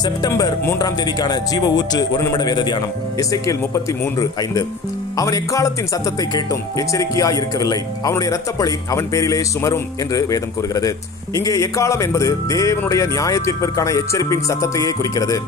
September மூன்றாம் தேதிக்கான ஜீவ ஊற்று ஒரு நிமிட வேத தியானம். இசைக்கியல் முப்பத்தி மூன்று ஐந்து. அவன் எக்காலத்தின் சத்தத்தை கேட்டும் எச்சரிக்கையாய் இருக்கவில்லை. அவனுடைய இரத்தப்பழி அவன் பேரிலே சுமரும் என்று வேதம் கூறுகிறது. இங்கே எக்காலம் என்பது தேவனுடைய நியாய தீர்ப்பிற்கான எச்சரிப்பின் சத்தத்தையே குறிக்கிறது.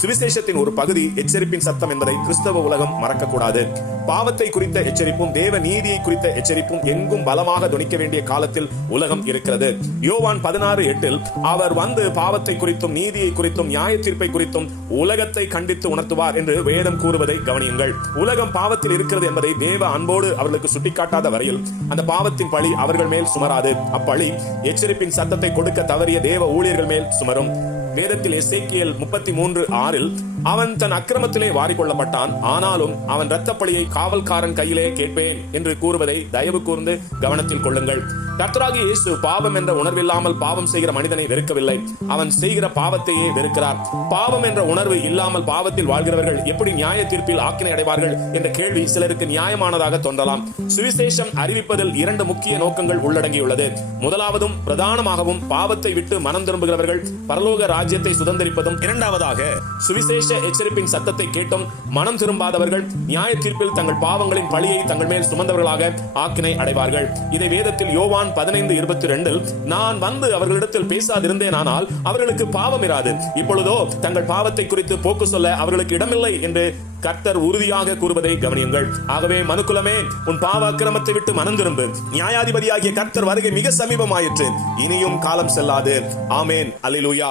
சுவிசேஷத்தின் ஒரு பகுதி எச்சரிப்பின் சத்தம் என்பதை கிறிஸ்தவ உலகம் மறக்கக்கூடாது. பாவத்தை குறித்த எச்சரிப்பும் தேவ நீதியை குறித்த எச்சரிப்பும் எங்கும் பலமாக துணிக்க வேண்டிய காலத்தில் உலகம் இருக்கிறது. யோவான் பதினாறு எட்டில் அவர் வந்து பாவத்தை குறித்தும் நீதியை குறித்தும் நியாய தீர்ப்பை குறித்தும் உலகத்தை கண்டித்து உணர்த்துவார் என்று வேதம் கூறுவதை கவனியுங்கள். உலகம் பாவத்தில் இருக்கிறது என்பதை தேவ அன்போடு அவர்களுக்கு சுட்டிக்காட்டாத வரையில் அந்த பாவத்தின் பழி அவர்கள் மேல் சுமராது. அப்பழி எச்சரிப்பின் சத்தத்தை கொடுக்க தவறிய தேவ ஊழியர்கள் மேல் சுமரும். வேதத்தில் எசேக்கியல் முப்பத்தி மூன்று ஆறில் அவன் தன் அக்கிரமத்திலே வாரிக்கொள்ளப்பட்டான் ஆனாலும் அவன் இரத்தப்பழியை காவல்காரன் கையிலே கேட்பேன் என்று கூறுவதை தயவு கூர்ந்து கவனத்தில் கொள்ளுங்கள். கர்த்தராகி இயேசு பாவம் என்ற உணர்வில்லாமல் பாவம் செய்கிற மனிதனை வெறுக்கவில்லை. அவன் செய்கிற பாவத்தையே வெறுக்கிறார். பாவம் என்ற உணர்வு இல்லாமல் பாவத்தில் வாழ்கிறவர்கள் எப்படி நியாய தீர்ப்பில் ஆக்கினை அடைவார்கள் என்ற கேள்வி சிலருக்கு நியாயமானதாக தோன்றலாம். சுவிசேஷம் அறிவிப்பதில் இரண்டு முக்கிய நோக்கங்கள் உள்ளடங்கியுள்ளது. முதலாவதும் பிரதானமாகவும் பாவத்தை விட்டு மனம் திரும்புகிறவர்கள் பரலோக ராஜ்யத்தை சுதந்திரிப்பதும் இரண்டாவதாக சுவிசேஷ எச்சரிப்பின் சத்தத்தை கேட்டும் மனம் திரும்பாதவர்கள் நியாய தீர்ப்பில் தங்கள் பாவங்களின் பழியை தங்கள் மேல் சுமந்தவர்களாக ஆக்கினை அடைவார்கள். இதை வேதத்தில் யோவான் பதினைந்து இருபத்தி ரெண்டில் நான் வந்து அவர்களிடத்தில் பேசாதிருந்தேனானால் அவர்களுக்கு பாவம் இராது. இப்பொழுதோ தங்கள் பாவத்தை குறித்து போக்கு சொல்ல அவர்களுக்கு இடமில்லை என்று கர்த்தர் உறுதியாக கூறுவதை கவனியுங்கள். ஆகவே மனுக்குலமே உன் பாவ அக்கிரமத்தை விட்டு மனம் திரும்பு. நியாயாதிபதியாகிய கர்த்தர் வருகை மிக சமீபமாயிற்று. இனியும் காலம் செல்லாது. ஆமேன். அல்லேலூயா.